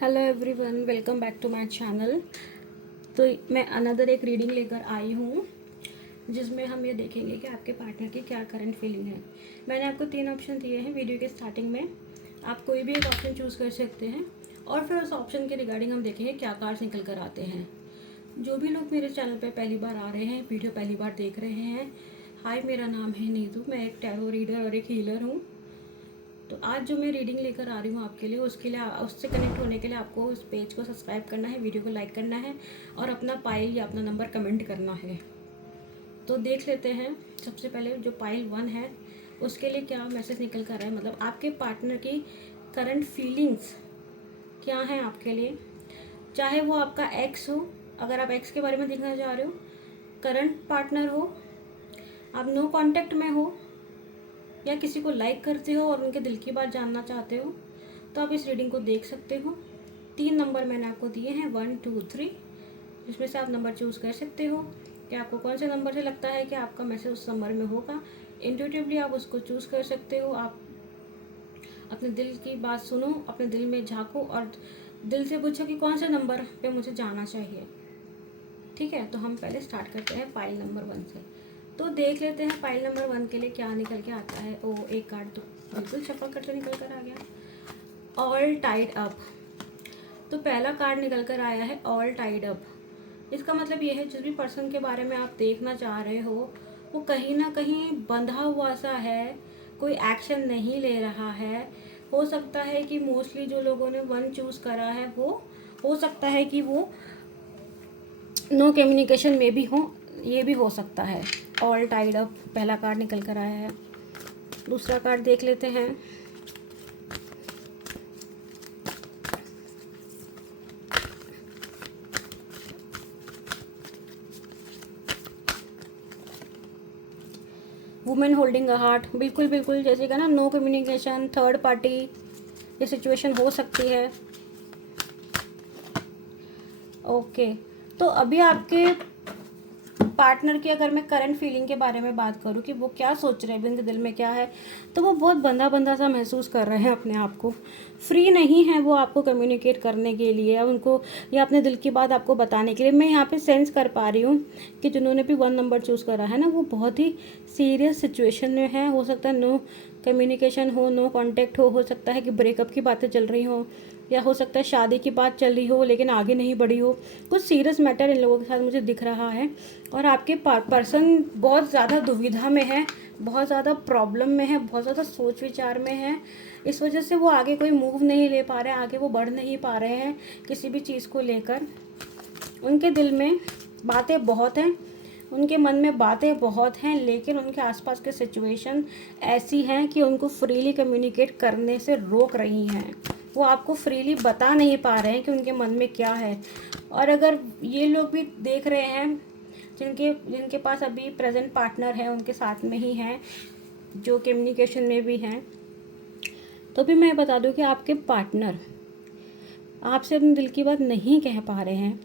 Hello everyone, welcome back to my channel. तो मैं another एक रीडिंग लेकर आई हूँ जिसमें हम ये देखेंगे कि आपके पार्टनर की क्या करंट फीलिंग है। मैंने आपको 3 ऑप्शन दिए हैं वीडियो के स्टार्टिंग में। आप कोई भी एक ऑप्शन चूज़ कर सकते हैं और फिर उस ऑप्शन के रिगार्डिंग हम देखेंगे क्या कार्ड्स निकल कर आते हैं। जो भी लोग मेरे चैनल पर पहली बार आ रहे हैं, वीडियो पहली बार देख रहे हैं, हाय, मेरा नाम है नीतू। मैं एक टैरो रीडर और एक हीलर हूँ। तो आज जो मैं रीडिंग लेकर आ रही हूँ आपके लिए, उसके लिए उससे कनेक्ट होने के लिए आपको उस पेज को सब्सक्राइब करना है, वीडियो को लाइक करना है और अपना पाइल या अपना नंबर कमेंट करना है। तो देख लेते हैं सबसे पहले जो पाइल 1 है उसके लिए क्या मैसेज निकल कर रहा है। मतलब आपके पार्टनर की करंट फीलिंग्स क्या हैं आपके लिए। चाहे वो आपका एक्स हो, अगर आप एक्स के बारे में देखना चाह रहे हो, करंट पार्टनर हो, आप नो कांटेक्ट में हो या किसी को लाइक करते हो और उनके दिल की बात जानना चाहते हो, तो आप इस रीडिंग को देख सकते हो। 3 नंबर मैंने आपको दिए हैं, 1, 2, 3, जिसमें से आप नंबर चूज़ कर सकते हो कि आपको कौन से नंबर से लगता है कि आपका मैसेज उस नंबर में होगा। इंट्यूटिवली आप उसको चूज़ कर सकते हो। आप अपने दिल की बात सुनो, अपने दिल में झाँको और दिल से पूछो कि कौन से नंबर पे मुझे जाना चाहिए। ठीक है, तो हम पहले स्टार्ट करते हैं पाइल नंबर 1 से। तो देख लेते हैं पाइल नंबर 1 के लिए क्या निकल के आता है। ओ, एक कार्ड तो बिल्कुल शफल करके निकल कर आ गया, ऑल टाइड अप। तो पहला कार्ड निकल कर आया है ऑल टाइड अप। इसका मतलब ये है जिस भी पर्सन के बारे में आप देखना चाह रहे हो वो कहीं ना कहीं बंधा हुआ सा है, कोई एक्शन नहीं ले रहा है। हो सकता है कि मोस्टली जो लोगों ने 1 चूज़ करा है वो हो सकता है कि वो नो कम्युनिकेशन में भी हो, ये भी हो सकता है। ऑल टाइड अप पहला कार्ड निकल कर आया है। दूसरा कार्ड देख लेते हैं। Women holding a heart. बिल्कुल बिल्कुल जैसे का ना, नो कम्युनिकेशन, थर्ड पार्टी, ये सिचुएशन हो सकती है। ओके, तो अभी आपके पार्टनर की अगर मैं करंट फीलिंग के बारे में बात करूं कि वो क्या सोच रहे हैं, उनके दिल में क्या है, तो वो बहुत बंधा बंधा सा महसूस कर रहे हैं अपने आप को। फ्री नहीं है वो आपको कम्युनिकेट करने के लिए या उनको या अपने दिल की बात आपको बताने के लिए। मैं यहाँ पे सेंस कर पा रही हूँ कि जिन्होंने भी 1 नंबर चूज़ करा है ना, वो बहुत ही सीरियस सिचुएशन में है। हो सकता है नो कम्युनिकेशन हो, नो कॉन्टेक्ट हो सकता है कि ब्रेकअप की बातें चल रही हों, या हो सकता है शादी की बात चल रही हो लेकिन आगे नहीं बढ़ी हो। कुछ सीरियस मैटर इन लोगों के साथ मुझे दिख रहा है और आपके पर्सन बहुत ज़्यादा दुविधा में है, बहुत ज़्यादा प्रॉब्लम में है, बहुत ज़्यादा सोच विचार में है। इस वजह से वो आगे कोई मूव नहीं ले पा रहे हैं, आगे वो बढ़ नहीं पा रहे हैं किसी भी चीज़ को लेकर। उनके दिल में बातें बहुत हैं, उनके मन में बातें बहुत हैं, लेकिन उनके आसपास के सिचुएशन ऐसी हैं कि उनको फ्रीली कम्युनिकेट करने से रोक रही हैं। वो आपको फ्रीली बता नहीं पा रहे हैं कि उनके मन में क्या है। और अगर ये लोग भी देख रहे हैं जिनके जिनके पास अभी प्रेजेंट पार्टनर है, उनके साथ में ही हैं, जो कम्युनिकेशन में भी हैं, तो भी मैं बता दूं कि आपके पार्टनर आपसे अपने दिल की बात नहीं कह पा रहे हैं।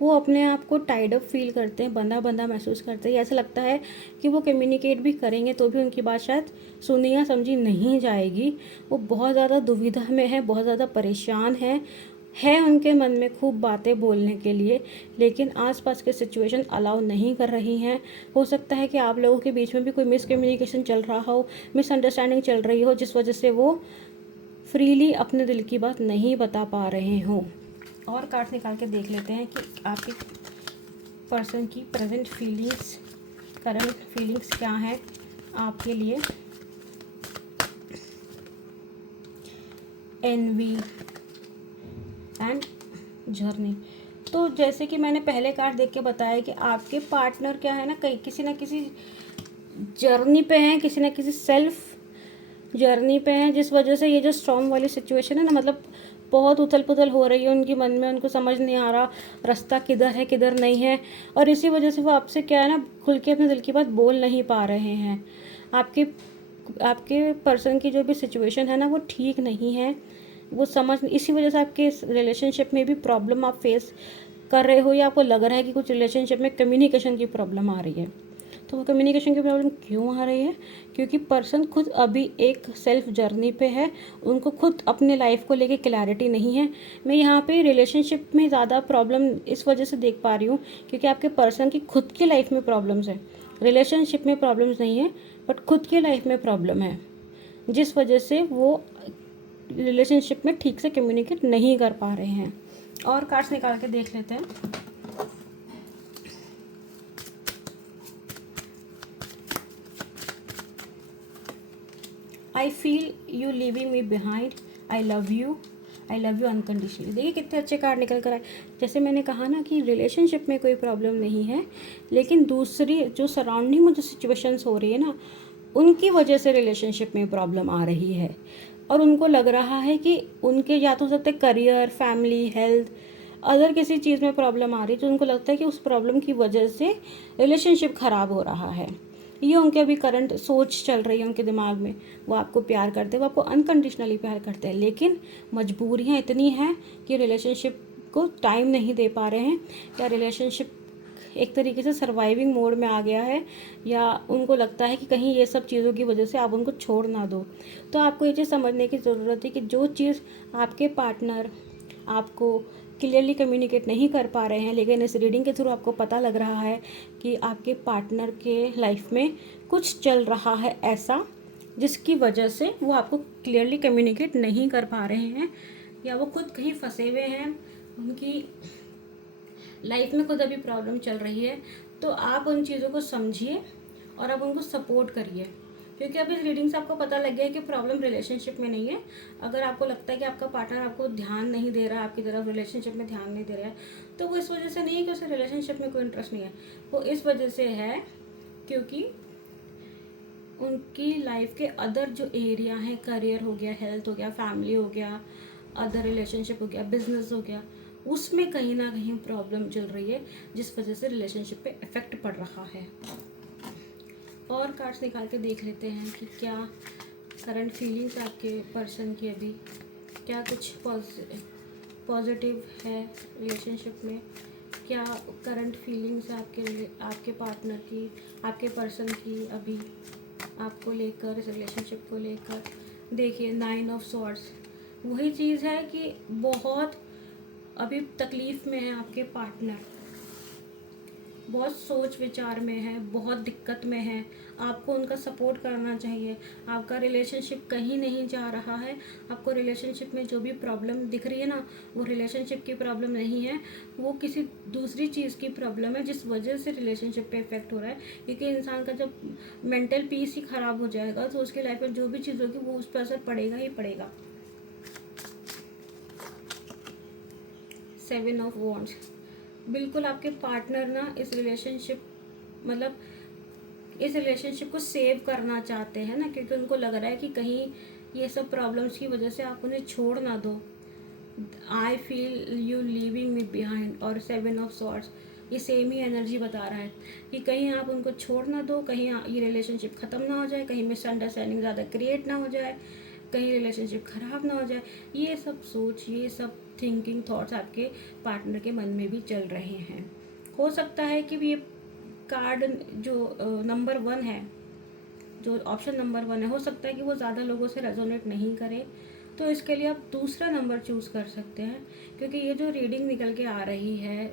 वो अपने आप को टाइड अप फील करते हैं, बंधा बंधा महसूस करते हैं। ऐसा लगता है कि वो कम्युनिकेट भी करेंगे तो भी उनकी बात शायद सुनी या समझी नहीं जाएगी। वो बहुत ज़्यादा दुविधा में है, बहुत ज़्यादा परेशान है उनके मन में खूब बातें बोलने के लिए, लेकिन आसपास के सिचुएशन अलाउ नहीं कर रही हैं। हो सकता है कि आप लोगों के बीच में भी कोई मिसकम्युनिकेशन चल रहा हो, मिसअंडरस्टैंडिंग चल रही हो, जिस वजह से वो फ्रीली अपने दिल की बात नहीं बता पा रहे हों। और कार्ड निकाल के देख लेते हैं कि आपके पर्सन की प्रेजेंट फीलिंग्स, करंट फीलिंग्स क्या हैं आपके लिए। Envy and journey. तो जैसे कि मैंने पहले कार्ड देख के बताया कि आपके पार्टनर क्या है ना, कहीं किसी ना किसी जर्नी पे हैं, किसी ना किसी सेल्फ जर्नी पे हैं, जिस वजह से ये जो स्ट्रॉन्ग वाली सिचुएशन है ना, मतलब बहुत उथल पुथल हो रही है उनके मन में। उनको समझ नहीं आ रहा रास्ता किधर है किधर नहीं है, और इसी वजह से वो आपसे क्या है ना, खुल के अपने दिल की बात बोल नहीं पा रहे हैं। आपके आपके पर्सन की जो भी सिचुएशन है ना, वो ठीक नहीं है, वो समझ, इसी वजह से आपके रिलेशनशिप में भी प्रॉब्लम आप फेस कर रहे हो, या आपको लग रहा है कि कुछ रिलेशनशिप में कम्युनिकेशन की प्रॉब्लम आ रही है। तो वो कम्युनिकेशन की प्रॉब्लम क्यों आ रही है? क्योंकि पर्सन खुद अभी एक सेल्फ जर्नी पे है, उनको खुद अपने लाइफ को लेके क्लैरिटी नहीं है। मैं यहाँ पे रिलेशनशिप में ज़्यादा प्रॉब्लम इस वजह से देख पा रही हूँ क्योंकि आपके पर्सन की खुद की लाइफ में प्रॉब्लम्स है। रिलेशनशिप में प्रॉब्लम्स नहीं है, बट खुद की लाइफ में प्रॉब्लम है, जिस वजह से वो रिलेशनशिप में ठीक से कम्युनिकेट नहीं कर पा रहे हैं। और कार्ड्स निकाल के देख लेते हैं। आई feel you living me behind, I love you unconditionally. देखिए कितने अच्छे कार्ड निकल कर आए। जैसे मैंने कहा ना कि रिलेशनशिप में कोई प्रॉब्लम नहीं है, लेकिन दूसरी जो सराउंडिंग में जो सिचुएशंस हो रही है ना, उनकी वजह से रिलेशनशिप में प्रॉब्लम आ रही है। और उनको लग रहा है कि उनके या तो हो सकते करियर, फैमिली, हेल्थ, अदर किसी चीज़ में प्रॉब्लम आ रही है, तो उनको लगता है कि उस प्रॉब्लम की वजह से रिलेशनशिप ख़राब हो रहा है। ये उनके अभी करंट सोच चल रही है उनके दिमाग में। वो आपको प्यार करते हैं, वो आपको अनकंडीशनली प्यार करते हैं, लेकिन मजबूरियाँ इतनी हैं कि रिलेशनशिप को टाइम नहीं दे पा रहे हैं, या रिलेशनशिप एक तरीके से सर्वाइविंग मोड में आ गया है, या उनको लगता है कि कहीं ये सब चीज़ों की वजह से आप उनको छोड़ ना दो। तो आपको ये चीज़ समझने की ज़रूरत है कि जो चीज़ आपके पार्टनर आपको क्लियरली कम्युनिकेट नहीं कर पा रहे हैं, लेकिन इस रीडिंग के थ्रू आपको पता लग रहा है कि आपके पार्टनर के लाइफ में कुछ चल रहा है ऐसा जिसकी वजह से वो आपको क्लियरली कम्युनिकेट नहीं कर पा रहे हैं, या वो खुद कहीं फंसे हुए हैं, उनकी लाइफ में खुद अभी प्रॉब्लम चल रही है। तो आप उन चीज़ों को समझिए और आप उनको सपोर्ट करिए, क्योंकि अभी इस रीडिंग से आपको पता लग गया है कि प्रॉब्लम रिलेशनशिप में नहीं है। अगर आपको लगता है कि आपका पार्टनर आपको ध्यान नहीं दे रहा है, आपकी तरफ रिलेशनशिप में ध्यान नहीं दे रहा है, तो वो इस वजह से नहीं है कि उसे रिलेशनशिप में कोई इंटरेस्ट नहीं है, वो इस वजह से है क्योंकि उनकी लाइफ के अदर जो एरिया हैं, करियर हो गया, हेल्थ हो गया, फैमिली हो गया, अदर रिलेशनशिप हो गया, बिजनेस हो गया, उसमें कहीं ना कहीं प्रॉब्लम चल रही है, जिस वजह से रिलेशनशिप पे इफेक्ट पड़ रहा है। और कार्ड्स निकाल के देख लेते हैं कि क्या करंट फीलिंग्स आपके पर्सन की अभी, क्या कुछ पॉजिटिव है रिलेशनशिप में, क्या करंट फीलिंग्स आपके पार्टनर की, आपके पर्सन की अभी आपको लेकर, इस रिलेशनशिप को लेकर। देखिए 9 ऑफ स्वॉर्ड्स, वही चीज़ है कि बहुत अभी तकलीफ़ में है आपके पार्टनर, बहुत सोच विचार में है, बहुत दिक्कत में है, आपको उनका सपोर्ट करना चाहिए। आपका रिलेशनशिप कहीं नहीं जा रहा है, आपको रिलेशनशिप में जो भी प्रॉब्लम दिख रही है ना, वो रिलेशनशिप की प्रॉब्लम नहीं है, वो किसी दूसरी चीज़ की प्रॉब्लम है जिस वजह से रिलेशनशिप पे इफेक्ट हो रहा है। क्योंकि इंसान का जब मेंटल पीस ही ख़राब हो जाएगा तो उसकी लाइफ में जो भी चीज़ होगी वो उस पर असर पड़ेगा ही पड़ेगा। 7 ऑफ वॉन्ड्स, बिल्कुल आपके पार्टनर ना इस रिलेशनशिप मतलब इस रिलेशनशिप को सेव करना चाहते हैं ना, क्योंकि उनको लग रहा है कि कहीं ये सब प्रॉब्लम्स की वजह से आप उन्हें छोड़ ना दो। आई feel you leaving me behind और 7 ऑफ स्वॉर्ड्स, ये सेम ही एनर्जी बता रहा है कि कहीं आप उनको छोड़ ना दो, कहीं ये रिलेशनशिप ख़त्म ना हो जाए, कहीं मिसअंडरस्टैंडिंग ज़्यादा क्रिएट ना हो जाए, कहीं रिलेशनशिप ख़राब ना हो जाए। ये सब सोच, ये सब थिंकिंग थॉट्स आपके पार्टनर के मन में भी चल रहे हैं। हो सकता है कि ये कार्ड जो नंबर 1 है, जो ऑप्शन नंबर 1 है, हो सकता है कि वो ज़्यादा लोगों से रेजोनेट नहीं करे, तो इसके लिए आप दूसरा नंबर चूज़ कर सकते हैं। क्योंकि ये जो रीडिंग निकल के आ रही है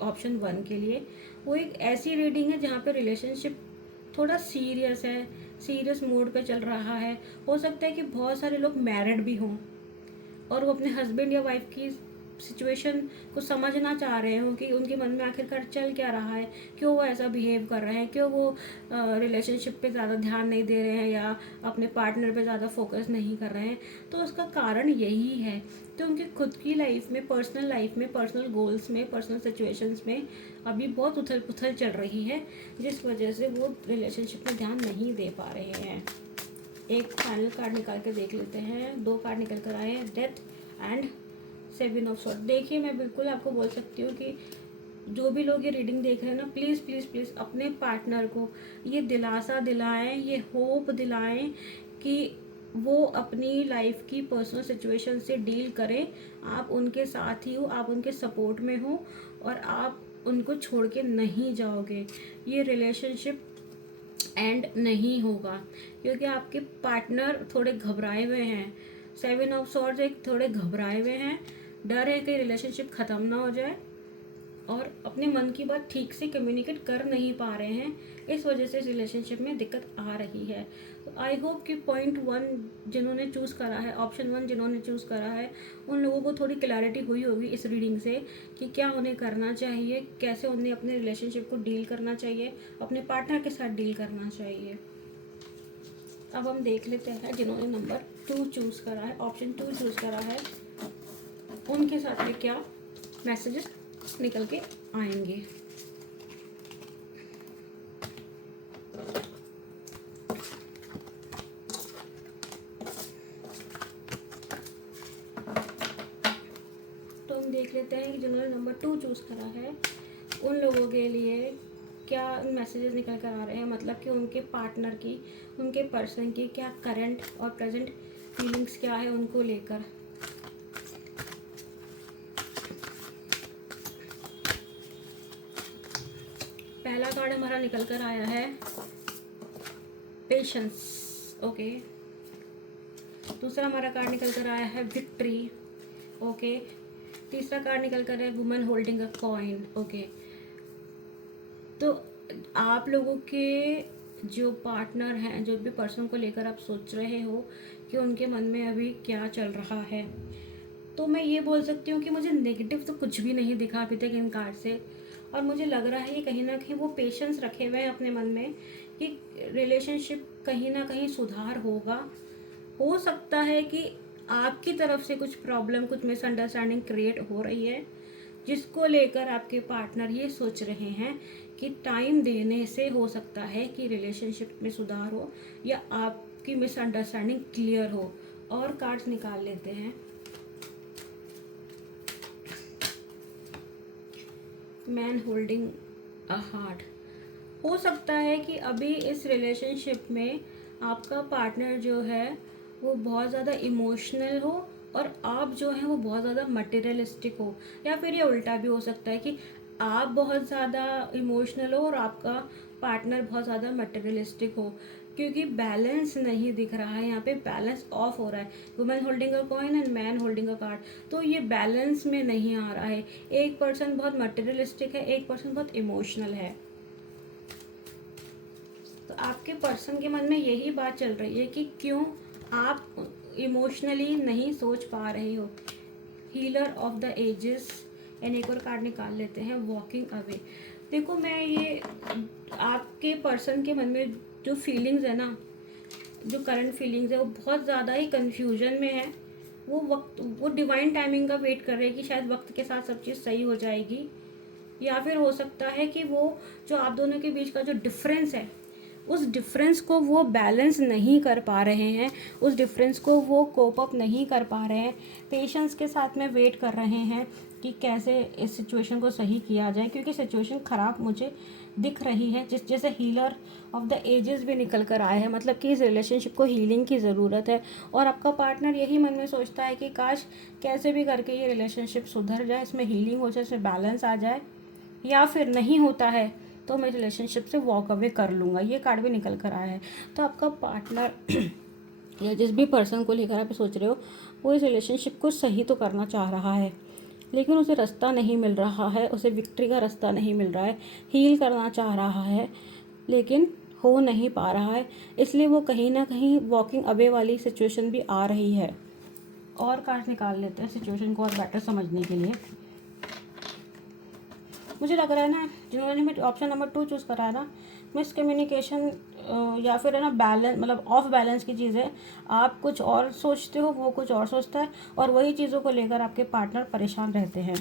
ऑप्शन 1 के लिए, वो एक ऐसी रीडिंग है जहाँ पे रिलेशनशिप थोड़ा सीरियस है, सीरियस मोड पे चल रहा है। हो सकता है कि बहुत सारे लोग मैरिड भी हों और वो अपने हस्बैंड या वाइफ की सिचुएशन को समझना चाह रहे हो कि उनके मन में आखिरकार चल क्या रहा है, क्यों वो ऐसा बिहेव कर रहे हैं, क्यों वो रिलेशनशिप पे ज़्यादा ध्यान नहीं दे रहे हैं या अपने पार्टनर पे ज़्यादा फोकस नहीं कर रहे हैं। तो उसका कारण यही है कि उनकी खुद की लाइफ में, पर्सनल लाइफ में, पर्सनल गोल्स में, पर्सनल सिचुएशंस में अभी बहुत उथल पुथल चल रही है, जिस वजह से वो रिलेशनशिप में ध्यान नहीं दे पा रहे हैं। एक फाइनल कार्ड निकाल के देख लेते हैं। 2 कार्ड निकल कर आए हैं, डेथ एंड 7 ऑफ स्वॉर्ड। देखिए मैं बिल्कुल आपको बोल सकती हूँ कि जो भी लोग ये रीडिंग देख रहे हैं ना, प्लीज़ प्लीज़ प्लीज़ अपने पार्टनर को ये दिलासा दिलाएं, ये होप दिलाएं कि वो अपनी लाइफ की पर्सनल सिचुएशन से डील करें। आप उनके साथ ही हो, आप उनके सपोर्ट में हो और आप उनको छोड़ के नहीं जाओगे, ये रिलेशनशिप एंड नहीं होगा, क्योंकि आपके पार्टनर थोड़े घबराए हुए हैं। 7 ऑफ सॉर्ड्स एक थोड़े घबराए हुए हैं, डर है कि रिलेशनशिप ख़त्म ना हो जाए, और अपने मन की बात ठीक से कम्युनिकेट कर नहीं पा रहे हैं, इस वजह से इस रिलेशनशिप में दिक्कत आ रही है। तो आई होप कि पॉइंट 1 जिन्होंने चूज़ करा है, ऑप्शन 1 जिन्होंने चूज़ करा है, उन लोगों को थोड़ी क्लैरिटी हुई होगी इस रीडिंग से कि क्या उन्हें करना चाहिए, कैसे उन्हें अपने रिलेशनशिप को डील करना चाहिए, अपने पार्टनर के साथ डील करना चाहिए। अब हम देख लेते हैं जिन्होंने नंबर 2 चूज़ करा है, ऑप्शन 2 चूज़ करा है, उनके साथ में क्या मैसेजेस निकल के आएंगे। तो हम देख लेते हैं कि जिन्होंने नंबर 2 चूज़ करा है, उन लोगों के लिए क्या मैसेजेस निकल कर आ रहे हैं, मतलब कि उनके पार्टनर की, उनके पर्सन की क्या करंट और प्रेजेंट फीलिंग्स क्या है उनको लेकर। पहला कार्ड हमारा निकल कर आया है पेशेंस, ओके। दूसरा हमारा कार्ड निकल कर आया है विक्ट्री, ओके। तीसरा कार्ड निकल कर है woman holding a coin, okay. तो आप लोगों के जो पार्टनर हैं, जो भी पर्सन को लेकर आप सोच रहे हो कि उनके मन में अभी क्या चल रहा है, तो मैं ये बोल सकती हूँ कि मुझे नेगेटिव तो कुछ भी नहीं दिखा अभी तक इन कार्ड से, और मुझे लग रहा है कि कहीं ना कहीं वो पेशेंस रखे हुए हैं अपने मन में कि रिलेशनशिप कहीं ना कहीं सुधार होगा। हो सकता है कि आपकी तरफ से कुछ प्रॉब्लम, कुछ मिसअंडरस्टैंडिंग क्रिएट हो रही है, जिसको लेकर आपके पार्टनर ये सोच रहे हैं कि टाइम देने से हो सकता है कि रिलेशनशिप में सुधार हो या आपकी मिसअंडरस्टैंडिंग क्लियर हो। और कार्ड्स निकाल लेते हैं। Man holding a heart. हो सकता है कि अभी इस रिलेशनशिप में आपका पार्टनर जो है वो बहुत ज़्यादा इमोशनल हो और आप जो है वो बहुत ज़्यादा मटेरियलिस्टिक हो, या फिर ये उल्टा भी हो सकता है कि आप बहुत ज़्यादा इमोशनल हो और आपका पार्टनर बहुत ज़्यादा मटेरियलिस्टिक हो, क्योंकि बैलेंस नहीं दिख रहा है यहाँ पे, बैलेंस ऑफ हो रहा है। Women holding a coin and man holding a card, तो ये बैलेंस में नहीं आ रहा है। एक पर्सन बहुत मटेरियलिस्टिक है, एक पर्सन बहुत इमोशनल है। तो आपके पर्सन के मन में यही बात चल रही है कि क्यों आप इमोशनली नहीं सोच पा रहे हो। Healer of the ages. And एक और कार्ड निकाल लेते हैं, वॉकिंग अवे। देखो, मैं ये आपके पर्सन के मन में जो फीलिंग्स है ना, जो करंट फीलिंग्स है, वो बहुत ज़्यादा ही कन्फ्यूजन में है। वो डिवाइन टाइमिंग का वेट कर रहे हैं कि शायद वक्त के साथ सब चीज़ सही हो जाएगी, या फिर हो सकता है कि वो जो आप दोनों के बीच का जो डिफरेंस है, उस डिफरेंस को वो बैलेंस नहीं कर पा रहे हैं, उस डिफरेंस को वो कोप अप नहीं कर पा रहे हैं। पेशेंस के साथ में वेट कर रहे हैं कि कैसे इस सिचुएशन को सही किया जाए, क्योंकि सिचुएशन ख़राब मुझे दिख रही है। जैसे हीलर ऑफ द एजेस भी निकल कर आए हैं, मतलब कि इस रिलेशनशिप को हीलिंग की ज़रूरत है, और आपका पार्टनर यही मन में सोचता है कि काश कैसे भी करके ये रिलेशनशिप सुधर जाए, इसमें हीलिंग हो जाए, इसमें बैलेंस आ जाए, या फिर नहीं होता है तो मैं रिलेशनशिप से वॉक अवे कर लूँगा। ये कार्ड भी निकल कर आया है। तो आपका पार्टनर या जिस भी पर्सन को लेकर आप सोच रहे हो, वो इस रिलेशनशिप को सही तो करना चाह रहा है, लेकिन उसे रास्ता नहीं मिल रहा है, उसे विक्ट्री का रास्ता नहीं मिल रहा है। हील करना चाह रहा है लेकिन हो नहीं पा रहा है, इसलिए वो कहीं ना कहीं वॉकिंग अवे वाली सिचुएशन भी आ रही है। और कार्ड निकाल लेते हैं सिचुएशन को और बेटर समझने के लिए। मुझे लग रहा है ना, जिन्होंने ऑप्शन नंबर 2 चूज़ करा है ना, मिसकम्युनिकेशन या फिर है ना बैलेंस, मतलब ऑफ बैलेंस की चीज़ है। आप कुछ और सोचते हो, वो कुछ और सोचता है, और वही चीज़ों को लेकर आपके पार्टनर परेशान रहते हैं।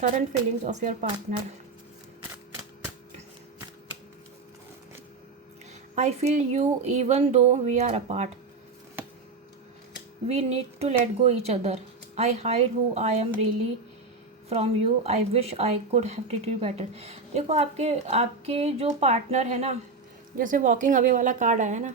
Current feelings of your partner. I feel you even though we are apart, we need to let go each other, I hide who I am really from you, I wish I could have treated you better. देखो, आपके जो partner है ना, जैसे walking away वाला card आया ना,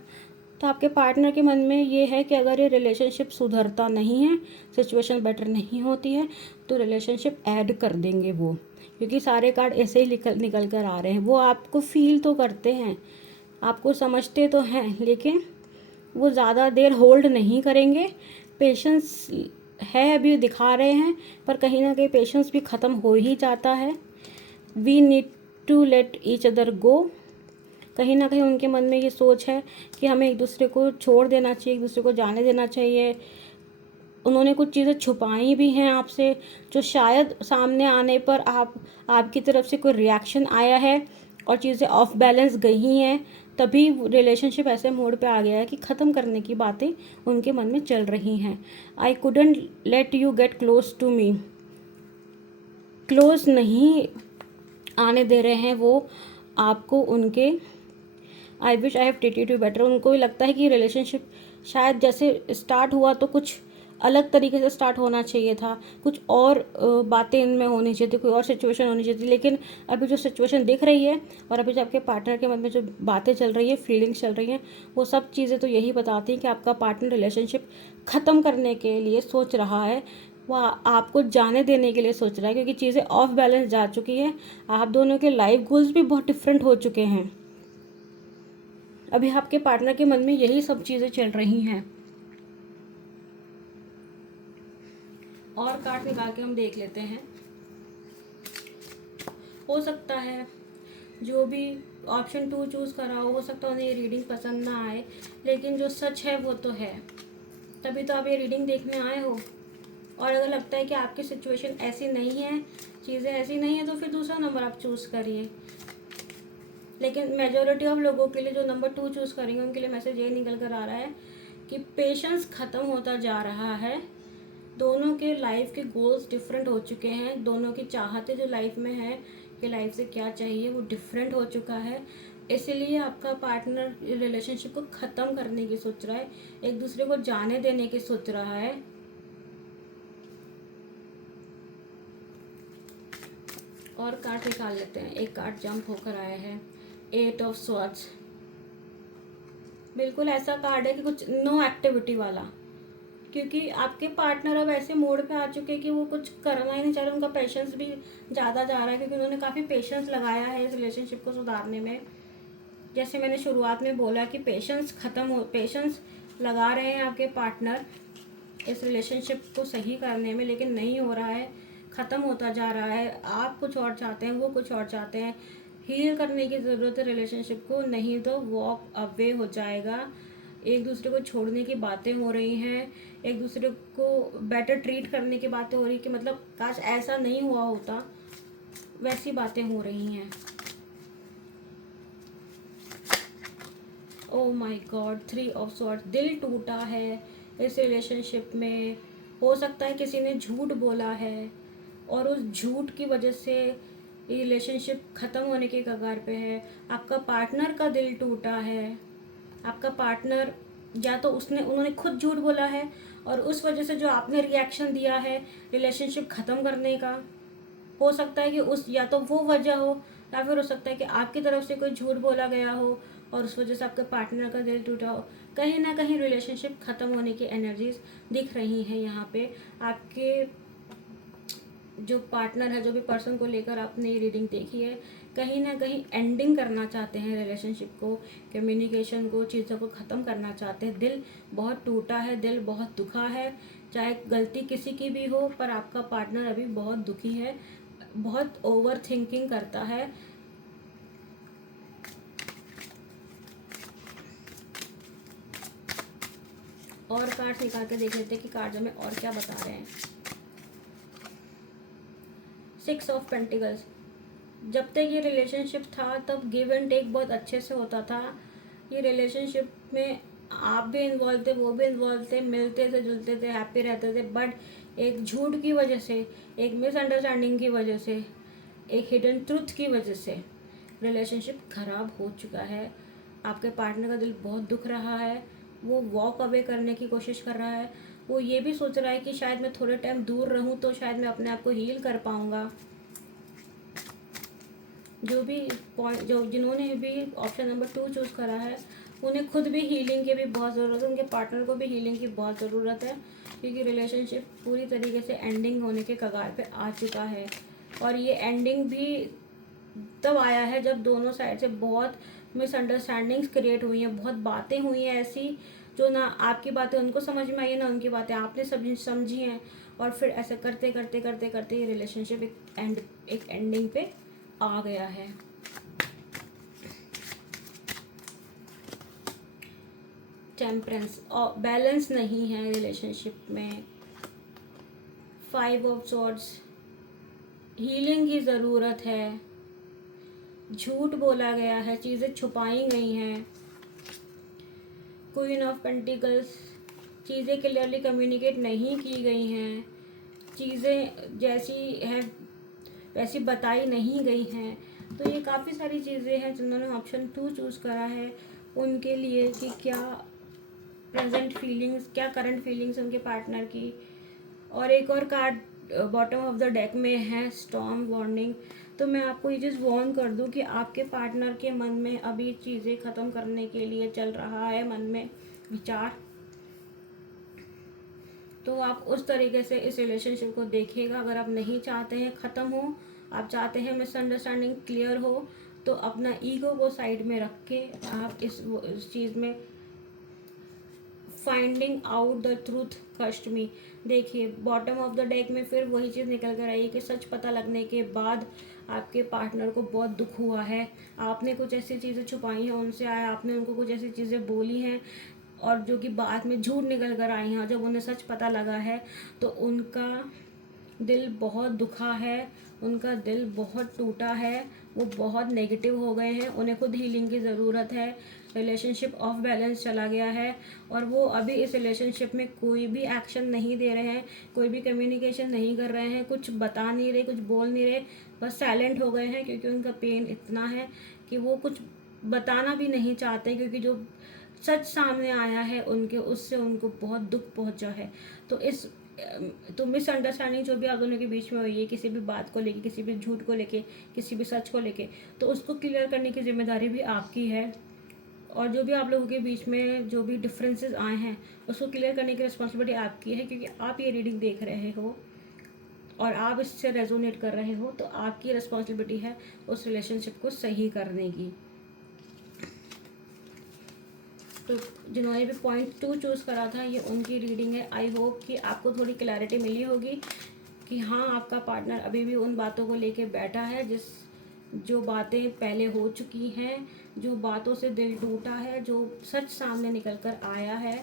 तो आपके पार्टनर के मन में ये है कि अगर ये रिलेशनशिप सुधरता नहीं है, सिचुएशन बेटर नहीं होती है, तो रिलेशनशिप ऐड कर देंगे वो, क्योंकि सारे कार्ड ऐसे ही निकल कर आ रहे हैं। वो आपको फील तो करते हैं, आपको समझते तो हैं, लेकिन वो ज़्यादा देर होल्ड नहीं करेंगे। पेशेंस है अभी दिखा रहे हैं, पर कहीं ना कहीं पेशेंस भी ख़त्म हो ही जाता है। We need to let each other go. कहीं ना कहीं उनके मन में ये सोच है कि हमें एक दूसरे को छोड़ देना चाहिए, एक दूसरे को जाने देना चाहिए। उन्होंने कुछ चीज़ें छुपाई भी हैं आपसे, जो शायद सामने आने पर आपकी तरफ से कोई रिएक्शन आया है और चीज़ें ऑफ बैलेंस गई हैं, तभी रिलेशनशिप ऐसे मोड पे आ गया है कि ख़त्म करने की बातें उनके मन में चल रही हैं। I couldn't let you get close to me. Close नहीं आने दे रहे हैं वो आपको उनके। I wish I have treated you better. उनको भी लगता है कि रिलेशनशिप शायद जैसे स्टार्ट हुआ तो कुछ अलग तरीके से स्टार्ट होना चाहिए था, कुछ और बातें इनमें होनी चाहिए थी, कोई और सिचुएशन होनी चाहिए थी। लेकिन अभी जो सिचुएशन दिख रही है और अभी जो आपके पार्टनर के मन में जो बातें चल रही है, फीलिंग्स चल रही हैं, वो सब चीज़ें तो यही बताती हैं कि आपका पार्टनर रिलेशनशिप ख़त्म करने के लिए सोच रहा है। वह आपको जाने देने के लिए सोच रहा है, क्योंकि चीज़ें ऑफ बैलेंस जा चुकी है। आप दोनों के लाइफ गोल्स भी बहुत डिफरेंट हो चुके हैं। अभी आपके पार्टनर के मन में यही सब चीज़ें चल रही हैं। और कार्ड निकाल के हम देख लेते हैं। हो सकता है जो भी ऑप्शन 2 चूज़ करा हो सकता है उन्हें ये रीडिंग पसंद ना आए, लेकिन जो सच है वो तो है, तभी तो आप ये रीडिंग देखने आए हो। और अगर लगता है कि आपकी सिचुएशन ऐसी नहीं है, चीज़ें ऐसी नहीं है, तो फिर दूसरा नंबर आप चूज़ करिए। लेकिन मेजॉरिटी ऑफ लोगों के लिए जो नंबर 2 चूज़ करेंगे उनके लिए मैसेज ये निकल कर आ रहा है कि पेशेंस ख़त्म होता जा रहा है। दोनों के लाइफ के गोल्स डिफरेंट हो चुके हैं, दोनों की चाहते जो लाइफ में है कि लाइफ से क्या चाहिए वो डिफरेंट हो चुका है। इसलिए आपका पार्टनर रिलेशनशिप को ख़त्म करने की सोच रहा है, एक दूसरे को जाने देने की सोच रहा है। और कार्ड निकाल लेते हैं। एक कार्ड जंप होकर आया है, 8 ऑफ स्वॉर्ड्स। बिल्कुल ऐसा कार्ड है कि कुछ नो एक्टिविटी वाला, क्योंकि आपके पार्टनर अब ऐसे मोड पे आ चुके हैं कि वो कुछ करना ही नहीं चाह रहे। उनका पेशेंस भी ज़्यादा जा रहा है, क्योंकि उन्होंने काफ़ी पेशेंस लगाया है इस रिलेशनशिप को सुधारने में। जैसे मैंने शुरुआत में बोला कि पेशेंस लगा रहे हैं आपके पार्टनर इस रिलेशनशिप को सही करने में, लेकिन नहीं हो रहा है, ख़त्म होता जा रहा है। आप कुछ और चाहते हैं, वो कुछ और चाहते हैं। हील करने की ज़रूरत है रिलेशनशिप को, नहीं तो वॉक अवे हो जाएगा। एक दूसरे को छोड़ने की बातें हो रही हैं, एक दूसरे को बेटर ट्रीट करने की बातें हो रही कि मतलब काश ऐसा नहीं हुआ होता, वैसी बातें हो रही हैं। Oh my God, 3 of swords. दिल टूटा है इस रिलेशनशिप में। हो सकता है किसी ने झूठ बोला है और उस झूठ की वजह से ये रिलेशनशिप ख़त्म होने के कगार पे है। आपका पार्टनर का दिल टूटा है। आपका पार्टनर या तो उन्होंने खुद झूठ बोला है और उस वजह से जो आपने रिएक्शन दिया है रिलेशनशिप ख़त्म करने का, हो सकता है कि या तो वो वजह हो, या फिर हो सकता है कि आपकी तरफ से कोई झूठ बोला गया हो और उस वजह से आपके पार्टनर का दिल टूटा हो। कहीं ना कहीं रिलेशनशिप ख़त्म होने की एनर्जीज दिख रही हैं यहाँ पे। आपके जो पार्टनर है, जो भी पर्सन को लेकर आपने ये रीडिंग देखी है, कहीं ना कहीं एंडिंग करना चाहते हैं रिलेशनशिप को, कम्युनिकेशन को, चीज़ों को ख़त्म करना चाहते हैं। दिल बहुत टूटा है, दिल बहुत दुखा है। चाहे गलती किसी की भी हो, पर आपका पार्टनर अभी बहुत दुखी है, बहुत ओवर थिंकिंग करता है। और कार्ड निकाल के देख लेते हैं कि कार्ड हमें और क्या बता रहे हैं। 6 ऑफ पेंटिकल्स। जब तक ये रिलेशनशिप था तब गिव एंड टेक बहुत अच्छे से होता था। ये रिलेशनशिप में आप भी इन्वॉल्व थे, वो भी इन्वॉल्व थे, मिलते थे, जुलते थे, हैप्पी रहते थे। बट एक झूठ की वजह से, एक मिसअंडरस्टैंडिंग की वजह से, एक हिडन ट्रुथ की वजह से रिलेशनशिप ख़राब हो चुका है। आपके पार्टनर का दिल बहुत दुख रहा है, वो वॉक अवे करने की कोशिश कर रहा है। वो ये भी सोच रहा है कि शायद मैं थोड़े टाइम दूर रहूं तो शायद मैं अपने आप को हील कर पाऊंगा। जो भी पॉइंट, जिन्होंने भी ऑप्शन नंबर 2 चूज़ करा है, उन्हें खुद भी हीलिंग की भी बहुत ज़रूरत है, उनके पार्टनर को भी हीलिंग की बहुत ज़रूरत है, क्योंकि रिलेशनशिप पूरी तरीके से एंडिंग होने के कगार पे आ चुका है। और ये एंडिंग भी तब आया है जब दोनों साइड से बहुत मिसअंडरस्टैंडिंग्स क्रिएट हुई हैं, बहुत बातें हुई हैं ऐसी जो ना आपकी बातें उनको समझ में आई है, ना उनकी बातें आपने समझी हैं। और फिर ऐसे करते करते करते करते ये रिलेशनशिप एक एंडिंग पे आ गया है। टेम्परेंस और बैलेंस नहीं है रिलेशनशिप में। 5 ऑफ सॉर्ड्स, हीलिंग की ज़रूरत है, झूठ बोला गया है, चीज़ें छुपाई गई हैं। क्वीन ऑफ पेंटिकल्स, चीज़ें क्लियरली कम्युनिकेट नहीं की गई हैं, चीज़ें जैसी है वैसी बताई नहीं गई हैं। तो ये काफ़ी सारी चीज़ें हैं जिन्होंने ऑप्शन 2 चूज़ करा है उनके लिए कि क्या प्रेजेंट फीलिंग्स, क्या करंट फीलिंग्स उनके पार्टनर की। और एक और card bottom of the deck में है स्टॉर्म वार्निंग। तो मैं आपको ये चीज़ वार्न कर दूं कि आपके पार्टनर के मन में अभी चीज़ें ख़त्म करने के लिए चल रहा है मन में विचार। तो आप उस तरीके से इस रिलेशनशिप को देखिएगा। अगर आप नहीं चाहते हैं ख़त्म हो, आप चाहते हैं मिसअंडरस्टैंडिंग क्लियर हो, तो अपना ईगो को साइड में रख के आप इस चीज़ में finding out the truth first me. देखिए बॉटम ऑफ द डेक में फिर वही चीज़ निकल कर आई कि सच पता लगने के बाद आपके पार्टनर को बहुत दुख हुआ है। आपने कुछ ऐसी चीज़ें छुपाई हैं उनसे, आया आपने उनको कुछ ऐसी चीज़ें बोली हैं और जो कि बाद में झूठ निकल कर आई हैं। जब उन्हें सच पता लगा है तो उनका दिल बहुत दुखा है, उनका दिल बहुत टूटा है, वो बहुत नेगेटिव हो गए हैं, उन्हें खुद हीलिंग की ज़रूरत है। रिलेशनशिप ऑफ बैलेंस चला गया है और वो अभी इस रिलेशनशिप में कोई भी एक्शन नहीं दे रहे हैं, कोई भी कम्युनिकेशन नहीं कर रहे हैं, कुछ बता नहीं रहे, कुछ बोल नहीं रहे, बस साइलेंट हो गए हैं क्योंकि उनका पेन इतना है कि वो कुछ बताना भी नहीं चाहते, क्योंकि जो सच सामने आया है उनके, उससे उनको बहुत दुख पहुंचा है। तो मिसअंडरस्टैंडिंग जो भी आप दोनों के बीच में हुई है, किसी भी बात को लेके, किसी भी झूठ को लेके, किसी भी सच को लेके, तो उसको क्लियर करने की जिम्मेदारी भी आपकी है। और जो भी आप लोगों के बीच में जो भी डिफरेंसेस आए हैं उसको क्लियर करने की रिस्पॉन्सिबिलिटी आपकी है, क्योंकि आप ये रीडिंग देख रहे हो और आप इससे रेजोनेट कर रहे हो, तो आपकी रिस्पॉन्सिबिलिटी है उस रिलेशनशिप को सही करने की। तो जिन्होंने भी पॉइंट 2 चूज़ करा था ये उनकी रीडिंग है। आई होप कि आपको थोड़ी क्लैरिटी मिली होगी कि हाँ आपका पार्टनर अभी भी उन बातों को लेके बैठा है जो बातें पहले हो चुकी हैं, जो बातों से दिल टूटा है, जो सच सामने निकल कर आया है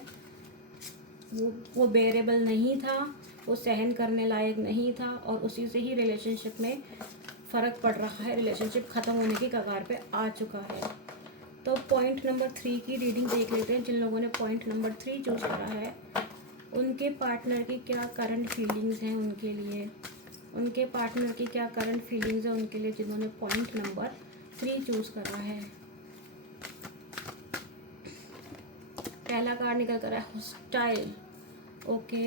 वो बेरेबल नहीं था, वो सहन करने लायक नहीं था और उसी से ही रिलेशनशिप में फ़र्क पड़ रहा है, रिलेशनशिप ख़त्म होने की कगार पे आ चुका है। तो पॉइंट नंबर 3 की रीडिंग देख लेते हैं। जिन लोगों ने पॉइंट नंबर 3 चूज़ करा है उनके पार्टनर की क्या करंट फीलिंग्स हैं उनके लिए, उनके पार्टनर की क्या करंट फीलिंग्स हैं उनके लिए जिन्होंने पॉइंट नंबर 3 चूज़ करा है। पहला कार्ड निकल कर आया हॉस्टाइल, ओके।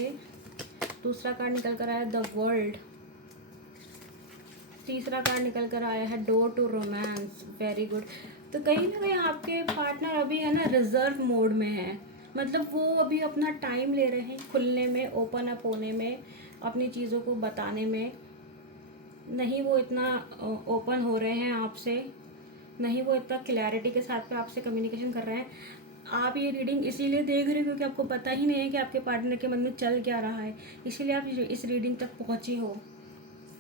दूसरा कार्ड निकल कर आया द वर्ल्ड। तीसरा कार्ड निकल कर आया है door to romance, very good. तो कहीं ना कहीं आपके पार्टनर अभी है ना रिजर्व मोड में है, मतलब वो अभी अपना टाइम ले रहे हैं खुलने में, ओपन अप होने में, अपनी चीज़ों को बताने में। नहीं वो इतना ओपन हो रहे हैं आपसे, नहीं वो इतना क्लैरिटी के साथ में आपसे कम्युनिकेशन कर रहे हैं। आप ये रीडिंग इसीलिए देख रहे हो क्योंकि आपको पता ही नहीं है कि आपके पार्टनर के मन में चल क्या रहा है, इसीलिए आप इस रीडिंग तक पहुँची हो,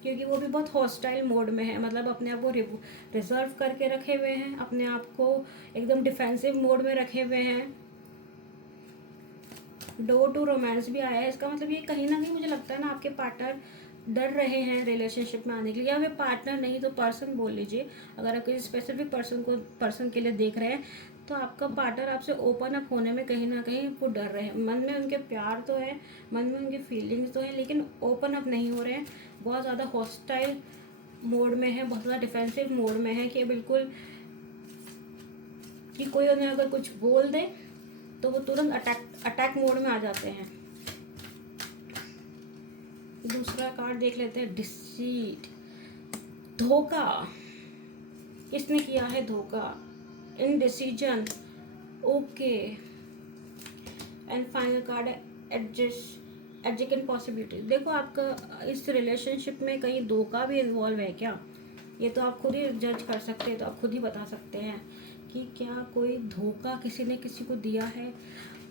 क्योंकि वो भी बहुत हॉस्टाइल मोड में है, मतलब अपने आप को रिजर्व करके रखे हुए हैं, अपने आप को एकदम डिफेंसिव मोड में रखे हुए हैं। डोर टू रोमांस भी आया है, इसका मतलब ये कहीं ना कहीं मुझे लगता है ना आपके पार्टनर डर रहे हैं रिलेशनशिप में आने के लिए, या वे पार्टनर नहीं तो पर्सन बोल लीजिए। अगर आप किसी स्पेसिफिक पर्सन के लिए देख रहे हैं तो आपका पार्टनर आपसे ओपन अप होने में कहीं ना कहीं वो डर रहे हैं। मन में उनके प्यार तो है, मन में उनके फीलिंग्स तो है, लेकिन ओपन अप नहीं हो रहे हैं, बहुत ज़्यादा हॉस्टाइल मोड में है, बहुत ज़्यादा डिफेंसिव मोड में है कि बिल्कुल कि कोई उन्हें अगर कुछ बोल दे तो वो तुरंत अटैक मोड में आ जाते हैं। दूसरा कार्ड देख लेते हैं डिसीट, धोखा। किसने किया है धोखा? Indecision, okay. And final card है एडजेकेंट पॉसिबिलिटी। देखो आपका इस रिलेशनशिप में कहीं धोखा भी इन्वॉल्व है क्या, ये तो आप खुद ही जज कर सकते हैं, तो आप खुद ही बता सकते हैं कि क्या कोई धोखा किसी ने किसी को दिया है।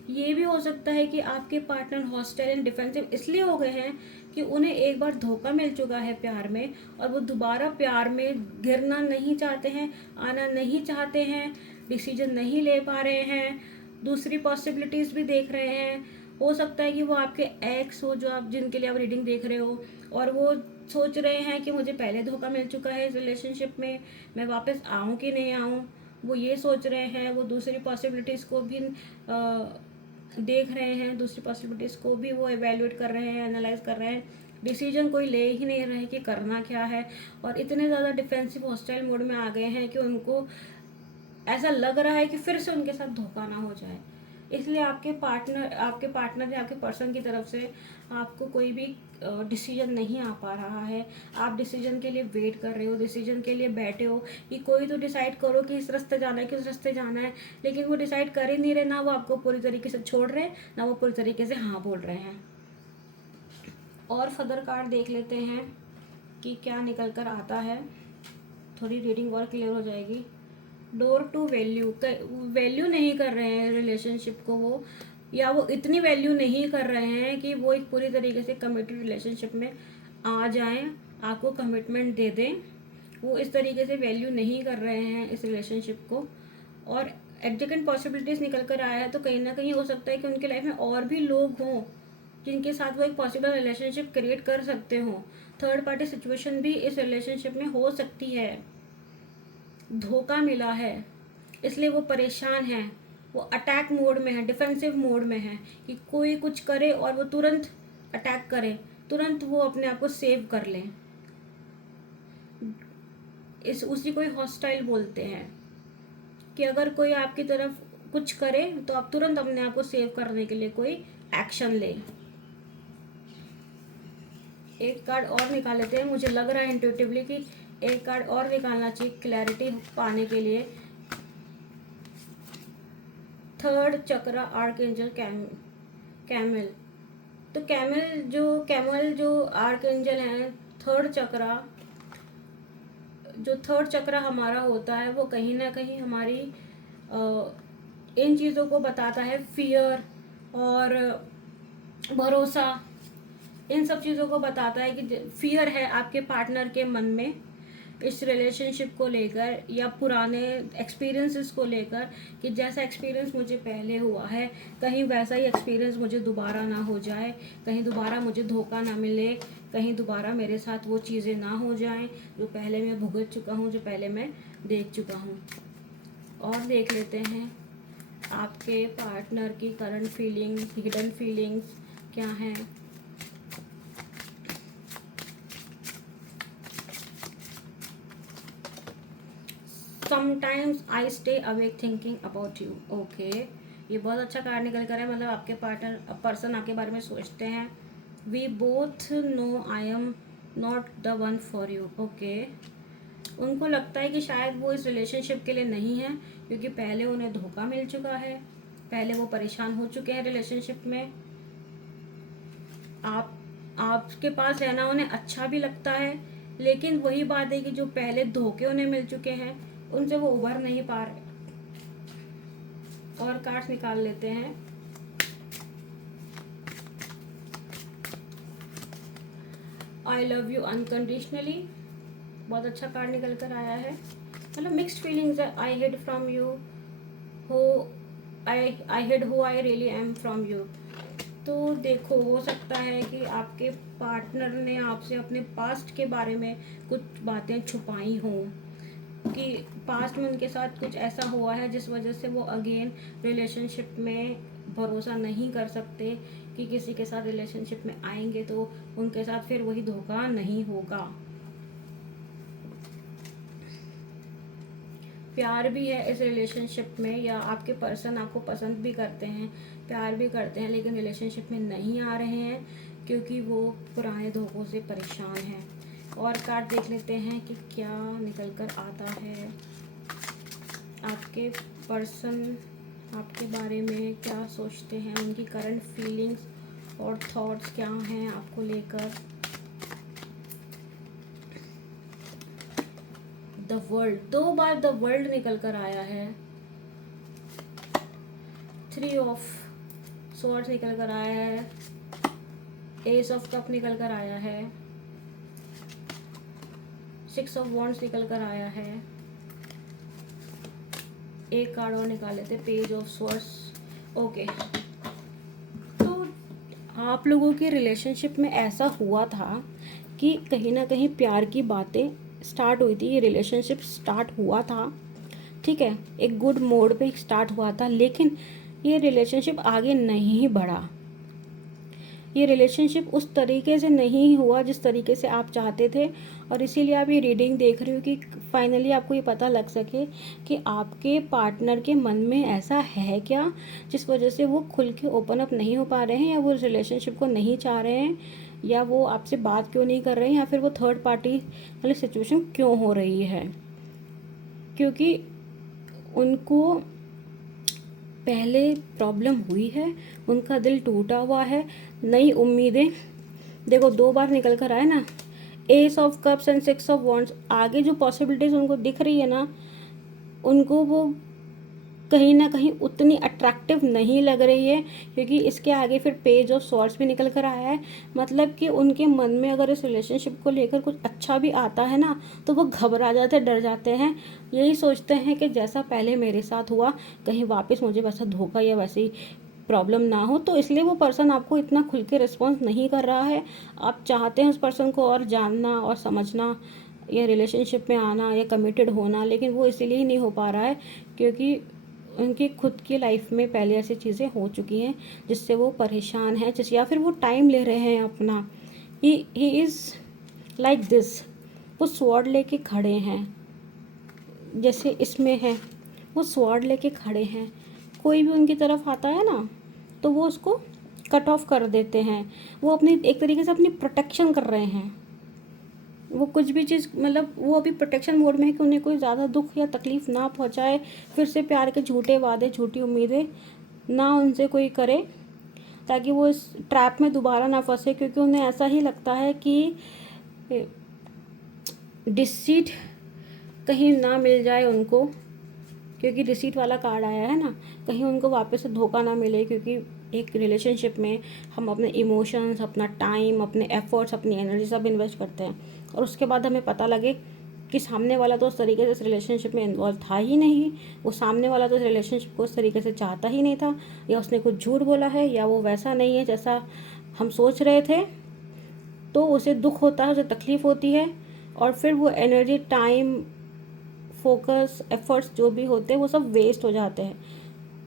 ये भी हो सकता है कि आपके पार्टनर हॉस्टाइल एंड डिफेंसिव इसलिए हो गए हैं कि उन्हें एक बार धोखा मिल चुका है प्यार में, और वो दोबारा प्यार में गिरना नहीं चाहते हैं, आना नहीं चाहते हैं, डिसीजन नहीं ले पा रहे हैं, दूसरी पॉसिबिलिटीज़ भी देख रहे हैं। हो सकता है कि वो आपके एक्स हो, जो आप जिनके लिए आप रीडिंग देख रहे हो, और वो सोच रहे हैं कि मुझे पहले धोखा मिल चुका है इस रिलेशनशिप में, मैं वापस आऊँ कि नहीं आऊँ, वो ये सोच रहे हैं। वो दूसरी पॉसिबिलिटीज़ को भी देख रहे हैं, दूसरी पॉसिबिलिटीज़ को भी वो एवेल्यूएट कर रहे हैं, एनालाइज कर रहे हैं। डिसीजन कोई ले ही नहीं रहे कि करना क्या है, और इतने ज़्यादा डिफेंसिव हॉस्टाइल मोड में आ गए हैं कि उनको ऐसा लग रहा है कि फिर से उनके साथ धोखा ना हो जाए। इसलिए आपके पार्टनर या आपके पर्सन की तरफ से आपको कोई भी डिसीजन नहीं आ पा रहा है। आप डिसीजन के लिए वेट कर रहे हो, डिसीजन के लिए बैठे हो कि कोई तो डिसाइड करो कि इस रास्ते जाना है, किस रास्ते जाना है, लेकिन वो डिसाइड कर ही नहीं रहे। ना वो आपको पूरी तरीके से छोड़ रहे हैं, ना वो पूरी तरीके से हाँ बोल रहे हैं। और फर्दर कार्ड देख लेते हैं कि क्या निकल कर आता है, थोड़ी रीडिंग और क्लियर हो जाएगी। डोर टू वैल्यू, वैल्यू नहीं कर रहे हैं रिलेशनशिप को वो, या वो इतनी वैल्यू नहीं कर रहे हैं कि वो एक पूरी तरीके से कमिटेड रिलेशनशिप में आ जाएं, आपको कमिटमेंट दे दें। वो इस तरीके से वैल्यू नहीं कर रहे हैं इस रिलेशनशिप को। और एग्जीक्यूट पॉसिबिलिटीज़ निकल कर आया है, तो कहीं ना कहीं हो सकता है कि उनके लाइफ में और भी लोग हों जिनके साथ वो एक पॉसिबल रिलेशनशिप क्रिएट कर सकते हों। थर्ड पार्टी सिचुएशन भी इस रिलेशनशिप में हो सकती है। धोखा मिला है इसलिए वो परेशान हैं, वो अटैक मोड में है, डिफेंसिव मोड में है कि कोई कुछ करे और वो तुरंत अटैक करे, तुरंत वो अपने आप को सेव कर लें। उसी को हॉस्टाइल बोलते हैं कि अगर कोई आपकी तरफ कुछ करे तो आप तुरंत अपने आप को सेव करने के लिए कोई एक्शन ले। एक कार्ड और निकाल लेते हैं, मुझे लग रहा है इंट्यूटिवली कि एक कार्ड और निकालना चाहिए क्लैरिटी पाने के लिए। थर्ड चक्र आर्कएंजल कैमल। तो कैमल जो आर्कएंजल है, थर्ड चक्र हमारा होता है, वो कहीं ना कहीं हमारी इन चीज़ों को बताता है, फियर और भरोसा, इन सब चीज़ों को बताता है कि फियर है आपके पार्टनर के मन में इस रिलेशनशिप को लेकर, या पुराने एक्सपीरियंसेस को लेकर, कि जैसा एक्सपीरियंस मुझे पहले हुआ है कहीं वैसा ही एक्सपीरियंस मुझे दोबारा ना हो जाए, कहीं दोबारा मुझे धोखा ना मिले, कहीं दोबारा मेरे साथ वो चीज़ें ना हो जाएं जो पहले मैं भुगत चुका हूँ, जो पहले मैं देख चुका हूँ। और देख लेते हैं आपके पार्टनर की करंट फीलिंग्स, हिडन फीलिंग्स क्या हैं। Sometimes I stay awake thinking about you. Okay, ये बहुत अच्छा कार्ड निकल कर है, मतलब आपके पर्सन आपके बारे में सोचते हैं। We both know I am not the one for you. Okay, उनको लगता है कि शायद वो इस रिलेशनशिप के लिए नहीं है, क्योंकि पहले उन्हें धोखा मिल चुका है, पहले वो परेशान हो चुके हैं रिलेशनशिप में। आपके पास रहना उन्हें अच्छा भी लगता है, लेकिन वही बात है कि जो पहले धोखे उन्हें मिल चुके हैं उनसे वो उभर नहीं पा रहे। और कार्ड्स निकाल लेते हैं। आई लव यू अनकंडीशनली, बहुत अच्छा कार्ड निकल कर आया है। मतलब मिक्स्ड फीलिंग्स है। आई हिड फ्रॉम यू हो, I hid who I really am from you. तो देखो, हो सकता है कि आपके पार्टनर ने आपसे अपने पास्ट के बारे में कुछ बातें छुपाई हों, कि पास्ट में उनके साथ कुछ ऐसा हुआ है जिस वजह से वो अगेन रिलेशनशिप में भरोसा नहीं कर सकते कि किसी के साथ रिलेशनशिप में आएंगे तो उनके साथ फिर वही धोखा नहीं होगा। प्यार भी है इस रिलेशनशिप में, या आपके पर्सन आपको पसंद भी करते हैं, प्यार भी करते हैं, लेकिन रिलेशनशिप में नहीं आ रहे हैं क्योंकि वो पुराने धोखों से परेशान हैं। और कार्ड देख लेते हैं कि क्या निकल कर आता है। आपके पर्सन आपके बारे में क्या सोचते हैं, उनकी करंट फीलिंग्स और थॉट्स क्या हैं आपको लेकर। The world, 2 bar the world निकल कर आया है। 3 ऑफ स्वॉर्ड्स निकल कर आया है। एस ऑफ कप निकल कर आया है। 6 ऑफ वॉन्ड्स निकल कर आया है। एक कार्ड और निकाले थे, पेज ऑफ स्वॉर्ड्स। ओके, तो आप लोगों के रिलेशनशिप में ऐसा हुआ था कि कहीं ना कहीं प्यार की बातें स्टार्ट हुई थी, ये रिलेशनशिप स्टार्ट हुआ था, ठीक है, एक गुड मोड पे स्टार्ट हुआ था, लेकिन ये रिलेशनशिप आगे नहीं बढ़ा। ये रिलेशनशिप उस तरीके से नहीं हुआ जिस तरीके से आप चाहते थे, और इसीलिए आप ये रीडिंग देख रहे हो कि फाइनली आपको ये पता लग सके कि आपके पार्टनर के मन में ऐसा है क्या जिस वजह से वो खुल के ओपन अप नहीं हो पा रहे हैं, या वो रिलेशनशिप को नहीं चाह रहे हैं, या वो आपसे बात क्यों नहीं कर रहे हैं, या फिर वो थर्ड पार्टी वाली सिचुएशन क्यों हो रही है। क्योंकि उनको पहले प्रॉब्लम हुई है, उनका दिल टूटा हुआ है, नई उम्मीदें, देखो 2 बार निकल कर आए ना, S of cups and 6 of wands. आगे जो पॉसिबिलिटीज उनको दिख रही है ना, उनको वो कहीं ना कहीं उतनी अट्रैक्टिव नहीं लग रही है, क्योंकि इसके आगे फिर पेज ऑफ स्वॉर्ड्स भी निकल कर आया है। मतलब कि उनके मन में अगर इस रिलेशनशिप को लेकर कुछ अच्छा भी आता है ना, तो वो घबरा जाते हैं, डर जाते हैं, यही सोचते हैं कि जैसा पहले मेरे साथ हुआ कहीं वापस मुझे वैसा धोखा या वैसी प्रॉब्लम ना हो। तो इसलिए वो पर्सन आपको इतना खुल के रिस्पॉन्स नहीं कर रहा है। आप चाहते हैं उस पर्सन को और जानना और समझना, या रिलेशनशिप में आना या कमिटेड होना, लेकिन वो इसीलिए ही नहीं हो पा रहा है क्योंकि उनकी खुद की लाइफ में पहले ऐसी चीज़ें हो चुकी हैं जिससे वो परेशान हैं, जिस या फिर वो टाइम ले रहे हैं अपना। ही इज़ लाइक दिस, वो स्वॉर्ड लेके खड़े हैं, जैसे इसमें है, वो स्वॉर्ड लेके खड़े हैं। कोई भी उनकी तरफ आता है ना, तो वो उसको कट ऑफ कर देते हैं। वो अपनी एक तरीके से अपनी प्रोटेक्शन कर रहे हैं। वो कुछ भी चीज़, मतलब वो अभी प्रोटेक्शन मोड में है कि उन्हें कोई ज़्यादा दुख या तकलीफ़ ना पहुंचाए, फिर से प्यार के झूठे वादे, झूठी उम्मीदें ना उनसे कोई करे, ताकि वो इस ट्रैप में दोबारा ना फंसे। क्योंकि उन्हें ऐसा ही लगता है कि डिसीट कहीं ना मिल जाए उनको, क्योंकि रिसीट वाला कार्ड आया है ना, कहीं उनको वापस से धोखा ना मिले। क्योंकि एक रिलेशनशिप में हम अपने इमोशंस, अपना टाइम, अपने एफर्ट्स, अपनी एनर्जी सब इन्वेस्ट करते हैं, और उसके बाद हमें पता लगे कि सामने वाला तो उस तरीके से इस रिलेशनशिप में इन्वॉल्व था ही नहीं, वो सामने वाला तो इस रिलेशनशिप को उस तरीके से चाहता ही नहीं था, या उसने कुछ झूठ बोला है, या वो वैसा नहीं है जैसा हम सोच रहे थे। तो उसे दुख होता है, उसे तकलीफ़ होती है, और फिर वो एनर्जी, टाइम, फोकस, एफर्ट्स जो भी होते हैं वो सब वेस्ट हो जाते हैं।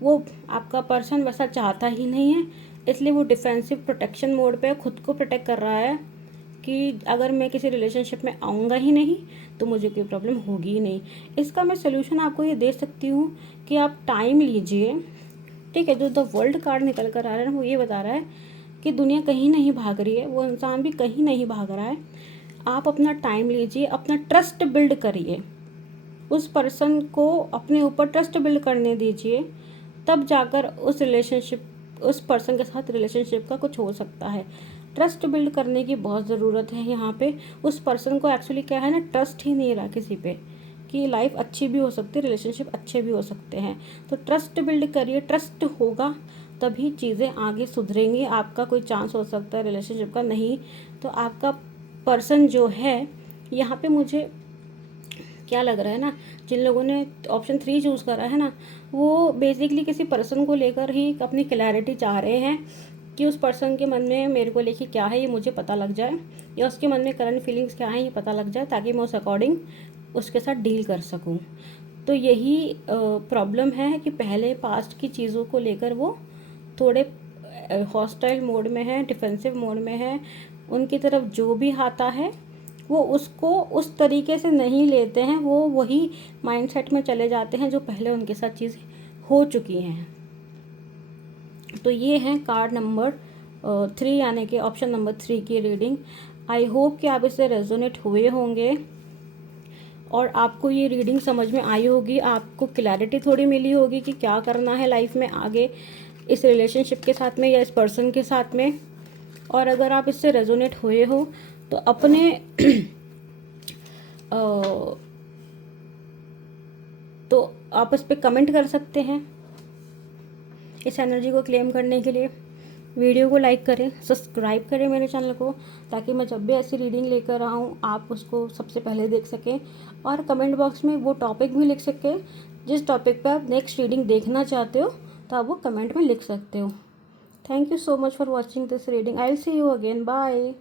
वो आपका पर्सन वैसा चाहता ही नहीं है, इसलिए वो डिफेंसिव प्रोटेक्शन मोड पे खुद को प्रोटेक्ट कर रहा है कि अगर मैं किसी रिलेशनशिप में आऊँगा ही नहीं तो मुझे कोई प्रॉब्लम होगी ही नहीं। इसका मैं सोल्यूशन आपको ये दे सकती हूँ कि आप टाइम लीजिए, ठीक है। जो द वर्ल्ड कार्ड निकल कर आ रहा है ना, वो ये बता रहा है कि दुनिया कहीं नहीं भाग रही है, वो इंसान भी कहीं नहीं भाग रहा है। आप अपना टाइम लीजिए, अपना ट्रस्ट बिल्ड करिए, उस पर्सन को अपने ऊपर ट्रस्ट बिल्ड करने दीजिए, तब जाकर उस पर्सन के साथ रिलेशनशिप का कुछ हो सकता है। ट्रस्ट बिल्ड करने की बहुत ज़रूरत है यहाँ पे। उस पर्सन को एक्चुअली क्या है ना, ट्रस्ट ही नहीं रहा किसी पे कि लाइफ अच्छी भी हो सकती है, रिलेशनशिप अच्छे भी हो सकते हैं। तो ट्रस्ट बिल्ड करिए, ट्रस्ट होगा तभी चीज़ें आगे सुधरेंगी। आपका कोई चांस हो सकता है रिलेशनशिप का, नहीं तो आपका पर्सन जो है, यहाँ पे मुझे क्या लग रहा है ना, जिन लोगों ने ऑप्शन 3 चूज़ करा है ना, वो बेसिकली किसी पर्सन को लेकर ही अपनी क्लैरिटी चाह रहे हैं कि उस पर्सन के मन में मेरे को लेके क्या है ये मुझे पता लग जाए, या उसके मन में करंट फीलिंग्स क्या हैं ये पता लग जाए, ताकि मैं उस अकॉर्डिंग उसके साथ डील कर सकूं। तो यही प्रॉब्लम है कि पहले पास्ट की चीज़ों को लेकर वो थोड़े हॉस्टाइल मोड में है, डिफेंसिव मोड में है। उनकी तरफ जो भी आता है वो उसको उस तरीके से नहीं लेते हैं, वो वही माइंडसेट में चले जाते हैं जो पहले उनके साथ चीज़ हो चुकी हैं। तो ये है कार्ड नंबर 3, यानी कि ऑप्शन नंबर 3 की रीडिंग। आई होप कि आप इससे रेजोनेट हुए होंगे, और आपको ये रीडिंग समझ में आई होगी, आपको क्लैरिटी थोड़ी मिली होगी कि क्या करना है लाइफ में आगे इस रिलेशनशिप के साथ में या इस पर्सन के साथ में। और अगर आप इससे रेजोनेट हुए हो तो अपने तो आप उस पर कमेंट कर सकते हैं इस एनर्जी को क्लेम करने के लिए। वीडियो को लाइक करें, सब्सक्राइब करें मेरे चैनल को, ताकि मैं जब भी ऐसी रीडिंग लेकर आऊँ आप उसको सबसे पहले देख सकें। और कमेंट बॉक्स में वो टॉपिक भी लिख सकें जिस टॉपिक पर आप नेक्स्ट रीडिंग देखना चाहते हो, तो आप वो कमेंट में लिख सकते हो। Thank you so much for watching this reading. I will see you again. Bye.